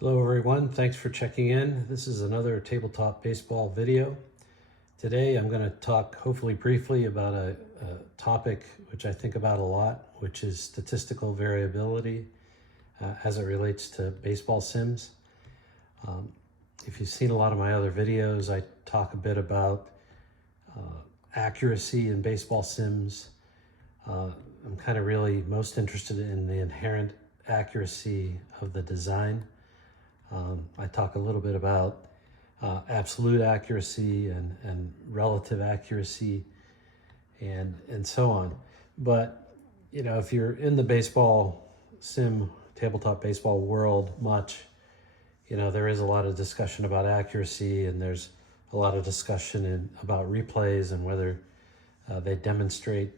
Hello everyone, thanks for checking in. This is another tabletop baseball video. Today I'm going to talk hopefully briefly about a topic which I think about a lot, which is statistical variability as it relates to baseball sims. If you've seen a lot of my other videos, I talk a bit about accuracy in baseball sims. I'm kind of really most interested in the inherent accuracy of the design. I talk a little bit about absolute accuracy and relative accuracy and so on. But, you know, if you're in the baseball sim, tabletop baseball world much, you know, there is a lot of discussion about accuracy, and there's a lot of discussion about replays and whether they demonstrate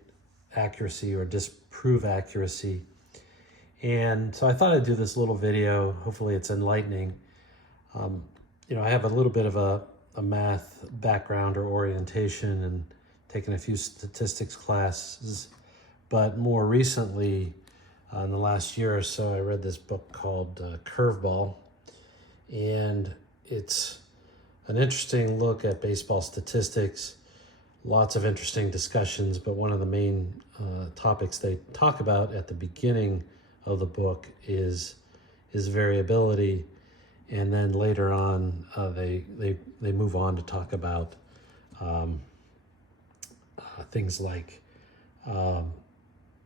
accuracy or disprove accuracy. And so I thought I'd do this little video. Hopefully it's enlightening. You know, I have a little bit of a math background or orientation and taken a few statistics classes, but more recently, in the last year or so, I read this book called Curveball, and it's an interesting look at baseball statistics. Lots of interesting discussions, but one of the main topics they talk about at the beginning of the book is variability, and then later on they move on to talk about things like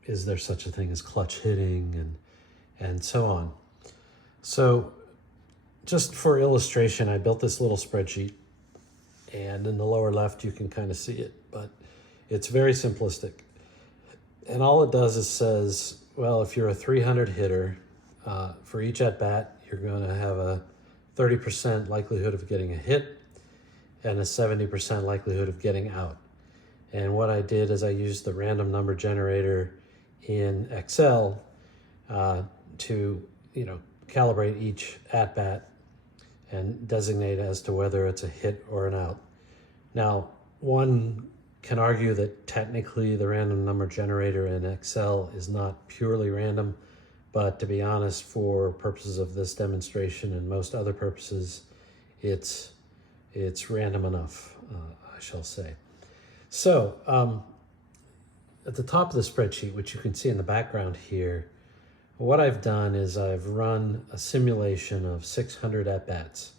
is there such a thing as clutch hitting and so on. So just for illustration, I built this little spreadsheet, and in the lower left you can kind of see it, but it's very simplistic. And all it does is says, well, if you're a 300 hitter, for each at-bat, you're going to have a 30% likelihood of getting a hit and a 70% likelihood of getting out. And what I did is I used the random number generator in Excel to, calibrate each at-bat and designate as to whether it's a hit or an out. Now, one can argue that technically the random number generator in Excel is not purely random, but to be honest, for purposes of this demonstration and most other purposes, it's random enough, I shall say. So at the top of the spreadsheet, which you can see in the background here, what I've done is I've run a simulation of 600 at-bats.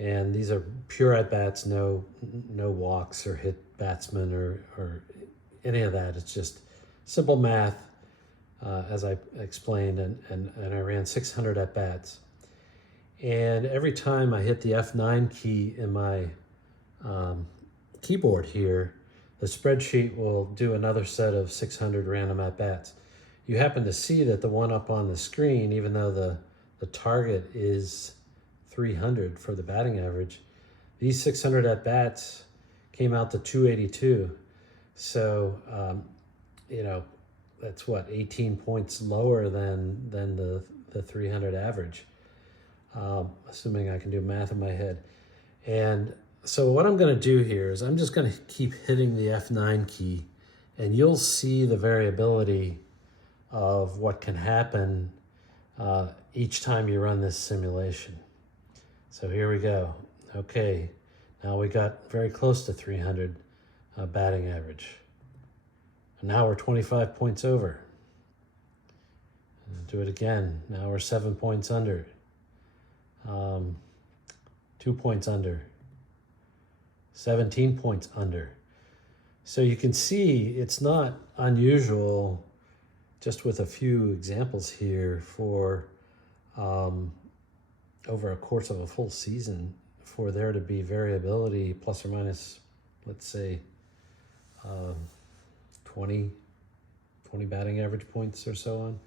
And these are pure at-bats, no walks or hit batsmen or any of that. It's just simple math, as I explained, and I ran 600 at-bats. And every time I hit the F9 key in my keyboard here, the spreadsheet will do another set of 600 random at-bats. You happen to see that the one up on the screen, even though the target is 300 for the batting average, these 600 at-bats came out to 282. So, that's what, 18 points lower than the 300 average, assuming I can do math in my head. And so what I'm going to do here is I'm just going to keep hitting the F9 key, and you'll see the variability of what can happen each time you run this simulation. So here we go. Okay, now we got very close to 300 batting average. And now we're 25 points over. Do it again. Now we're 7 points under. 2 points under. 17 points under. So you can see it's not unusual, just with a few examples here, for over a course of a full season, for there to be variability plus or minus, let's say, 20 batting average points or so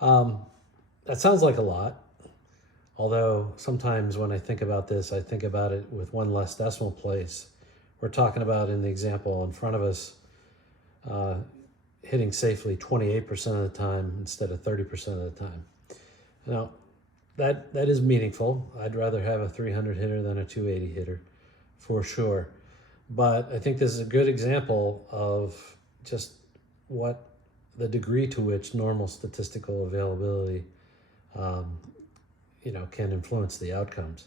on. That sounds like a lot, although sometimes when I think about this, I think about it with one less decimal place. We're talking about, in the example in front of us, hitting safely 28% of the time instead of 30% of the time. Now, that is meaningful. I'd rather have a 300 hitter than a 280 hitter, for sure. But I think this is a good example of just what the degree to which normal statistical availability can influence the outcomes.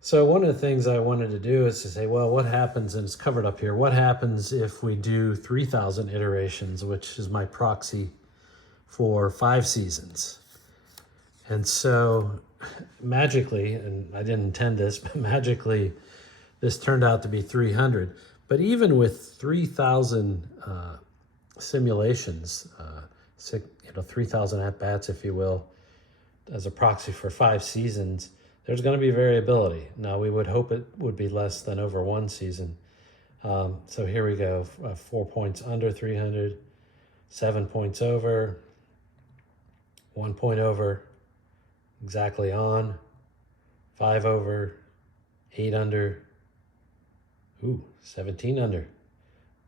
So one of the things I wanted to do is to say, well, what happens, and it's covered up here, what happens if we do 3,000 iterations, which is my proxy for 5 seasons? And so magically, and I didn't intend this, but magically this turned out to be 300. But even with 3,000 simulations, 3,000 at-bats, if you will, as a proxy for 5 seasons, there's going to be variability. Now, we would hope it would be less than over 1 season. So here we go, 4 points under 300, 7 points over, 1 point over, exactly on, 5 over, 8 under, 17 under,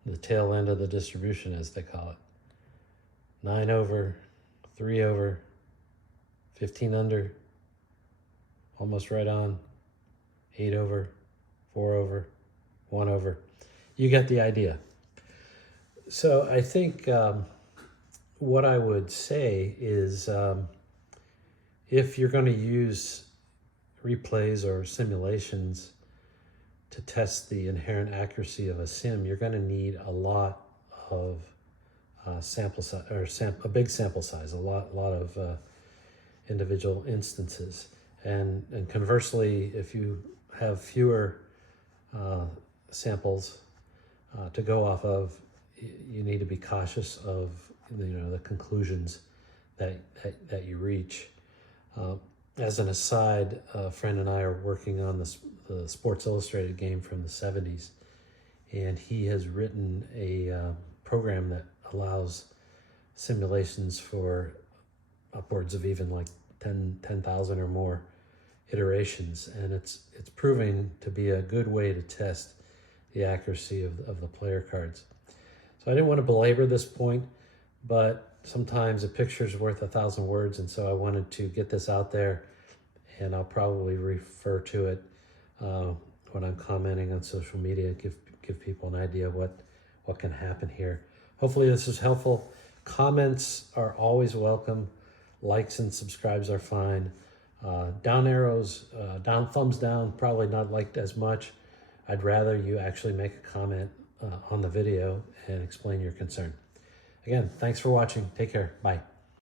the tail end of the distribution, as they call it, 9 over, 3 over, 15 under, almost right on, 8 over, 4 over, 1 over. You get the idea. So I think what I would say is if you're going to use replays or simulations to test the inherent accuracy of a sim, you're going to need a lot of sample size, or a big sample size, a lot of individual instances. And conversely, if you have fewer samples to go off of, you need to be cautious of the conclusions that you reach. As an aside, a friend and I are working on the Sports Illustrated game from the 70s, and he has written a program that allows simulations for upwards of even like 10,000 or more iterations, and it's proving to be a good way to test the accuracy of the player cards. So I didn't want to belabor this point, but sometimes a picture's worth 1,000 words, and so I wanted to get this out there, and I'll probably refer to it when I'm commenting on social media, give people an idea of what can happen here. Hopefully this is helpful. Comments are always welcome. Likes and subscribes are fine. Down arrows, thumbs down, probably not liked as much. I'd rather you actually make a comment on the video and explain your concern. Again, thanks for watching. Take care. Bye.